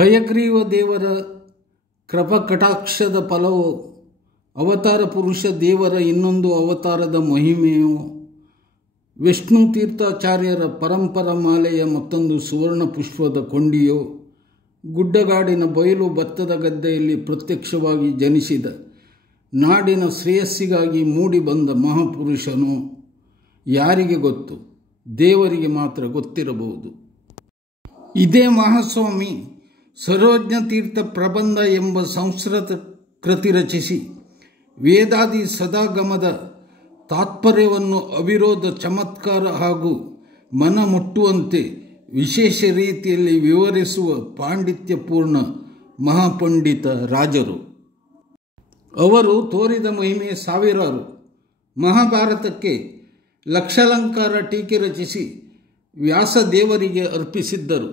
ಹಯಗ್ರೀವ ದೇವರ ಕೃಪಕಟಾಕ್ಷದ ಫಲವೋ, ಅವತಾರ ಪುರುಷ ದೇವರ ಇನ್ನೊಂದು ಅವತಾರದ ಮಹಿಮೆಯೋ, ವಿಷ್ಣು ತೀರ್ಥಾಚಾರ್ಯರ ಪರಂಪರ ಮಾಲೆಯ ಮತ್ತೊಂದು ಸುವರ್ಣ ಪುಷ್ಪದ ಕೊಂಡಿಯೋ, ಗುಡ್ಡಗಾಡಿನ ಬಯಲು ಭತ್ತದ ಗದ್ದೆಯಲ್ಲಿ ಪ್ರತ್ಯಕ್ಷವಾಗಿ ಜನಿಸಿದ ನಾಡಿನ ಶ್ರೇಯಸ್ಸಿಗಾಗಿ ಮೂಡಿ ಬಂದ ಮಹಾಪುರುಷನೋ, ಯಾರಿಗೆ ಗೊತ್ತು? ದೇವರಿಗೆ ಮಾತ್ರ ಗೊತ್ತಿರಬಹುದು. ಇದೇ ಮಹಾಸ್ವಾಮಿ ಸರ್ವಜ್ಞ ತೀರ್ಥ ಪ್ರಬಂಧ ಎಂಬ ಸಂಸ್ಕೃತ ಕೃತಿ ರಚಿಸಿ ವೇದಾದಿ ಸದಾಗಮದ ತಾತ್ಪರ್ಯವನ್ನು ಅವಿರೋಧ ಚಮತ್ಕಾರ ಹಾಗೂ ಮನ ಮುಟ್ಟುವಂತೆ ವಿಶೇಷ ರೀತಿಯಲ್ಲಿ ವಿವರಿಸುವ ಪಾಂಡಿತ್ಯಪೂರ್ಣ ಮಹಾಪಂಡಿತ ರಾಜರು. ಅವರು ತೋರಿದ ಮಹಿಮೆ ಸಾವಿರಾರು. ಮಹಾಭಾರತಕ್ಕೆ ಲಕ್ಷಾಲಂಕಾರ ಟೀಕೆ ರಚಿಸಿ ವ್ಯಾಸದೇವರಿಗೆ ಅರ್ಪಿಸಿದ್ದರು.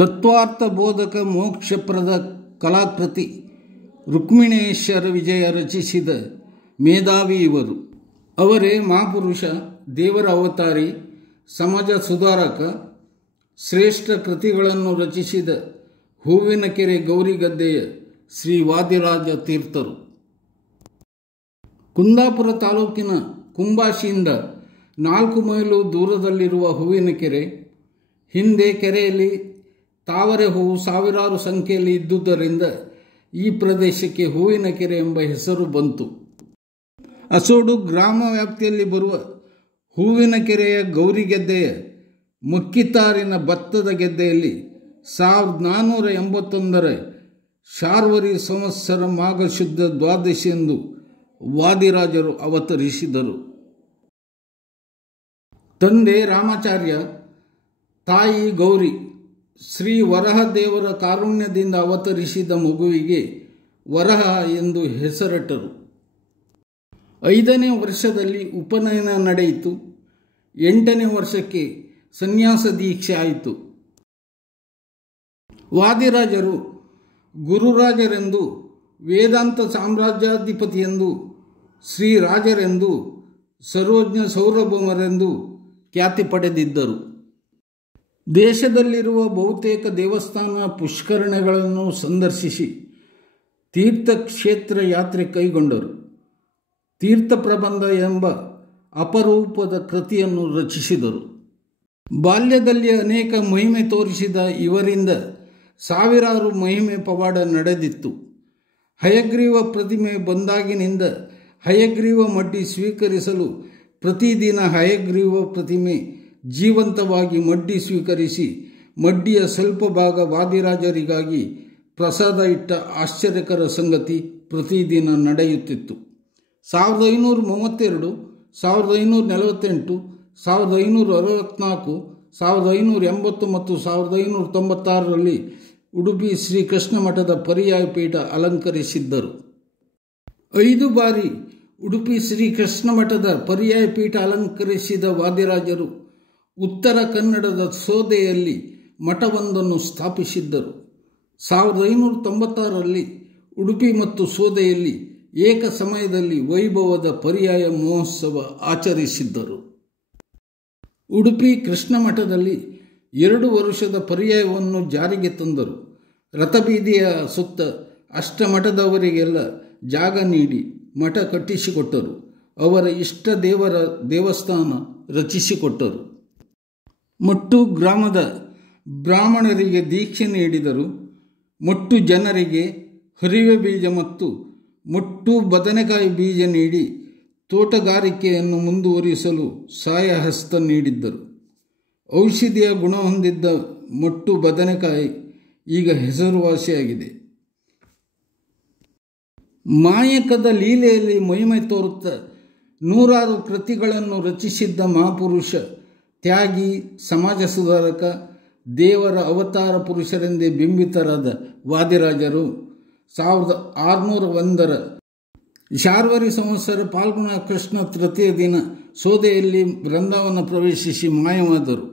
ತತ್ವಾರ್ಥ ಬೋಧಕ ಮೋಕ್ಷಪ್ರದ ಕಲಾಕೃತಿ ರುಕ್ಮಿಣೇಶ್ವರ ವಿಜಯ ರಚಿಸಿದ ಮೇಧಾವಿ ಇವರು. ಅವರೇ ಮಹಾಪುರುಷ, ದೇವರ ಅವತಾರಿ, ಸಮಾಜ ಸುಧಾರಕ. ಶ್ರೇಷ್ಠ ಕೃತಿಗಳನ್ನು ರಚಿಸಿದ ಹೂವಿನಕೆರೆ ಗೌರಿಗದ್ದೆಯ ಶ್ರೀ ವಾದಿರಾಜ ತೀರ್ಥರು. ಕುಂದಾಪುರ ತಾಲೂಕಿನ ಕುಂಬಾಶಿಯಿಂದ 4 ಮೈಲು ದೂರದಲ್ಲಿರುವ ಹೂವಿನಕೆರೆ. ಹಿಂದೆ ಕೆರೆಯಲ್ಲಿ ತಾವರೆ ಹೂವು ಸಾವಿರಾರು ಸಂಖ್ಯೆಯಲ್ಲಿ ಇದ್ದುದರಿಂದ ಈ ಪ್ರದೇಶಕ್ಕೆ ಹೂವಿನಕೆರೆ ಎಂಬ ಹೆಸರು ಬಂತು. ಅಸೋಡು ಗ್ರಾಮ ವ್ಯಾಪ್ತಿಯಲ್ಲಿ ಬರುವ ಹೂವಿನಕೆರೆಯ ಗೌರಿಗೆದ್ದೆಯ ಮುಕ್ಕಿತಾರಿನ ಭತ್ತದ ಗೆದ್ದೆಯಲ್ಲಿ 1481 ಶಾರ್ವರಿ ಸಂವತ್ಸರ ಮಾಘ ಶುದ್ಧ ದ್ವಾದಶಿಯಂದು ವಾದಿರಾಜರು ಅವತರಿಸಿದರು. ತಂದೆ ರಾಮಾಚಾರ್ಯ, ತಾಯಿ ಗೌರಿ. ಶ್ರೀ ವರಹ ದೇವರ ಕಾರುಣ್ಯದಿಂದ ಅವತರಿಸಿದ ಮಗುವಿಗೆ ವರಹ ಎಂದು ಹೆಸರಿಟ್ಟರು. 5ನೇ ವರ್ಷದಲ್ಲಿ ಉಪನಯನ ನಡೆಯಿತು. 8ನೇ ವರ್ಷಕ್ಕೆ ಸನ್ಯಾಸ ದೀಕ್ಷೆ ಆಯಿತು. ವಾದಿರಾಜರು ಗುರುರಾಜರೆಂದು, ವೇದಾಂತ ಸಾಮ್ರಾಜ್ಯಾಧಿಪತಿಯೆಂದು, ಶ್ರೀರಾಜರೆಂದು, ಸರ್ವಜ್ಞ ಸೌರಭಮರೆಂದು ಖ್ಯಾತಿ ಪಡೆದಿದ್ದರು. ದೇಶದಲ್ಲಿರುವ ಬಹುತೇಕ ದೇವಸ್ಥಾನ ಪುಷ್ಕರಣಿಗಳನ್ನು ಸಂದರ್ಶಿಸಿ ತೀರ್ಥಕ್ಷೇತ್ರ ಯಾತ್ರೆ ಕೈಗೊಂಡರು. ತೀರ್ಥ ಪ್ರಬಂಧ ಎಂಬ ಅಪರೂಪದ ಕೃತಿಯನ್ನು ರಚಿಸಿದರು. ಬಾಲ್ಯದಲ್ಲಿ ಅನೇಕ ಮಹಿಮೆ ತೋರಿಸಿದ ಇವರಿಂದ ಸಾವಿರಾರು ಮಹಿಮೆ ಪವಾಡ ನಡೆದಿತ್ತು. ಹಯಗ್ರೀವ ಪ್ರತಿಮೆ ಬಂದಾಗಿನಿಂದ ಹಯಗ್ರೀವ ಮಡ್ಡಿ ಸ್ವೀಕರಿಸಲು ಪ್ರತಿದಿನ ಹಯಗ್ರೀವ ಪ್ರತಿಮೆ ಜೀವಂತವಾಗಿ ಮಡ್ಡಿ ಸ್ವೀಕರಿಸಿ ಮಡ್ಡಿಯ ಸ್ವಲ್ಪ ಭಾಗ ವಾದಿರಾಜರಿಗಾಗಿ ಪ್ರಸಾದ ಇಟ್ಟ ಆಶ್ಚರ್ಯಕರ ಸಂಗತಿ ಪ್ರತಿದಿನ ನಡೆಯುತ್ತಿತ್ತು. 1532, 1548, 1564, 1580 ಮತ್ತು 1596ರಲ್ಲಿ ಉಡುಪಿ ಶ್ರೀಕೃಷ್ಣ ಮಠದ ಪರ್ಯಾಯ ಪೀಠ ಅಲಂಕರಿಸಿದ್ದರು. 5 ಬಾರಿ ಉಡುಪಿ ಶ್ರೀಕೃಷ್ಣ ಮಠದ ಪರ್ಯಾಯ ಪೀಠ ಅಲಂಕರಿಸಿದ ವಾದಿರಾಜರು ಉತ್ತರ ಕನ್ನಡದ ಸೋದೆಯಲ್ಲಿ ಮಠವೊಂದನ್ನು ಸ್ಥಾಪಿಸಿದ್ದರು. 1596ರಲ್ಲಿ ಉಡುಪಿ ಮತ್ತು ಸೋದೆಯಲ್ಲಿ ಏಕ ಸಮಯದಲ್ಲಿ ವೈಭವದ ಪರ್ಯಾಯ ಮಹೋತ್ಸವ ಆಚರಿಸಿದ್ದರು. ಉಡುಪಿ ಕೃಷ್ಣ ಮಠದಲ್ಲಿ 2 ವರ್ಷದ ಪರ್ಯಾಯವನ್ನು ಜಾರಿಗೆ ತಂದರು. ರಥಬೀದಿಯ ಸುತ್ತ ಅಷ್ಟಮಠದವರಿಗೆಲ್ಲ ಜಾಗ ನೀಡಿ ಮಠ ಕಟ್ಟಿಸಿಕೊಟ್ಟರು. ಅವರ ಇಷ್ಟ ದೇವರ ದೇವಸ್ಥಾನ ರಚಿಸಿಕೊಟ್ಟರು. ಮೊಟ್ಟು ಗ್ರಾಮದ ಬ್ರಾಹ್ಮಣರಿಗೆ ದೀಕ್ಷೆ ನೀಡಿದರು. ಮೊಟ್ಟು ಜನರಿಗೆ ಹರಿವೆ ಬೀಜ ಮತ್ತು ಮೊಟ್ಟು ಬದನೆಕಾಯಿ ಬೀಜ ನೀಡಿ ತೋಟಗಾರಿಕೆಯನ್ನು ಮುಂದುವರಿಸಲು ಸಹಾಯಹಸ್ತ ನೀಡಿದ್ದರು. ಔಷಧಿಯ ಗುಣ ಹೊಂದಿದ್ದ ಮೊಟ್ಟು ಬದನೆಕಾಯಿ ಈಗ ಹೆಸರುವಾಸಿಯಾಗಿದೆ. ಮಾಯಕದ ಲೀಲೆಯಲ್ಲಿ ಮಹಿಮೆ ತೋರುತ್ತಾ 100 ಕೃತಿಗಳನ್ನು ರಚಿಸಿದ್ದ ಮಹಾಪುರುಷ, ತ್ಯಾಗಿ, ಸಮಾಜ ಸುಧಾರಕ, ದೇವರ ಅವತಾರ ಪುರುಷರೆಂದೇ ಬಿಂಬಿತರಾದ ವಾದಿರಾಜರು 1601 ಶಾರ್ವರಿ ಸಂವತ್ಸರ ಫಾಲ್ಗುಣ ಕೃಷ್ಣ ತೃತೀಯ ದಿನ ಸೋದೆಯಲ್ಲಿ ಬೃಂದಾವನ ಪ್ರವೇಶಿಸಿ ಮಾಯವಾದರು.